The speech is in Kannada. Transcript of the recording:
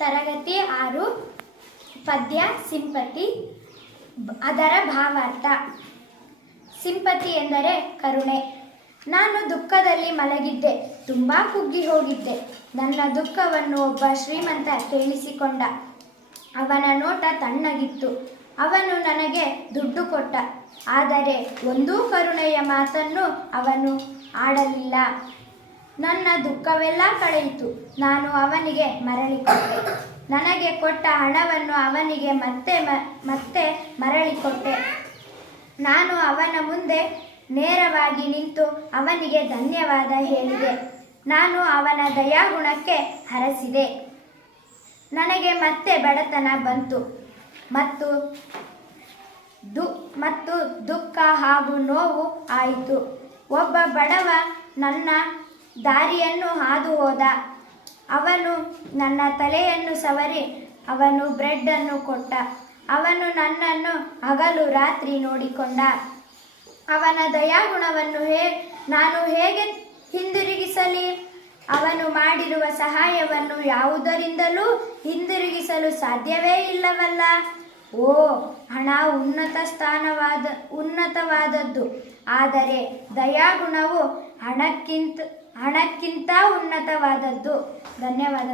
ತರಗತಿ 6 ಪದ್ಯ ಸಿಂಪತಿ. ಅದರ ಭಾವಾರ್ಥ. ಸಿಂಪತಿ ಎಂದರೆ ಕರುಣೆ. ನಾನು ದುಃಖದಲ್ಲಿ ಮಲಗಿದ್ದೆ, ತುಂಬ ಕುಗ್ಗಿ ಹೋಗಿದ್ದೆ. ನನ್ನ ದುಃಖವನ್ನು ಒಬ್ಬ ಶ್ರೀಮಂತ ಕೇಳಿಸಿಕೊಂಡ. ಅವನ ನೋಟ ತಣ್ಣಗಿತ್ತು. ಅವನು ನನಗೆ ದುಡ್ಡು ಕೊಟ್ಟ. ಆದರೆ ಒಂದೂ ಕರುಣೆಯ ಮಾತನ್ನು ಅವನು ಆಡಲಿಲ್ಲ. ನನ್ನ ದುಃಖವೆಲ್ಲ ಕಳೆಯಿತು. ನಾನು ಅವನಿಗೆ ಮರಳಿಕೊಟ್ಟೆ. ನನಗೆ ಕೊಟ್ಟ ಹಣವನ್ನು ಅವನಿಗೆ ಮತ್ತೆ ಮರಳಿಕೊಟ್ಟೆ. ನಾನು ಅವನ ಮುಂದೆ ನೇರವಾಗಿ ನಿಂತು ಅವನಿಗೆ ಧನ್ಯವಾದ ಹೇಳಿದೆ. ನಾನು ಅವನ ದಯಾಗುಣಕ್ಕೆ ಹರಸಿದೆ. ನನಗೆ ಮತ್ತೆ ಬಡತನ ಬಂತು ಮತ್ತು ದುಃಖ ಹಾಗೂ ನೋವು ಆಯಿತು. ಒಬ್ಬ ಬಡವ ನನ್ನ ದಾರಿಯನ್ನು ಹಾದು ಹೋದ. ಅವನು ನನ್ನ ತಲೆಯನ್ನು ಸವರಿ ಅವನು ಬ್ರೆಡ್ಡನ್ನು ಕೊಟ್ಟ. ಅವನು ನನ್ನನ್ನು ಹಗಲು ರಾತ್ರಿ ನೋಡಿಕೊಂಡ. ಅವನ ದಯಾಗುಣವನ್ನು ನಾನು ಹೇಗೆ ಹಿಂದಿರುಗಿಸಲಿ? ಅವನು ಮಾಡಿರುವ ಸಹಾಯವನ್ನು ಯಾವುದರಿಂದಲೂ ಹಿಂದಿರುಗಿಸಲು ಸಾಧ್ಯವೇ ಇಲ್ಲವಲ್ಲ. ಓ, ಹಣ ಉನ್ನತವಾದದ್ದು, ಆದರೆ ದಯಾಗುಣವು ಹಣಕ್ಕಿಂತ ಉನ್ನತವಾದದ್ದು. ಧನ್ಯವಾದಗಳು.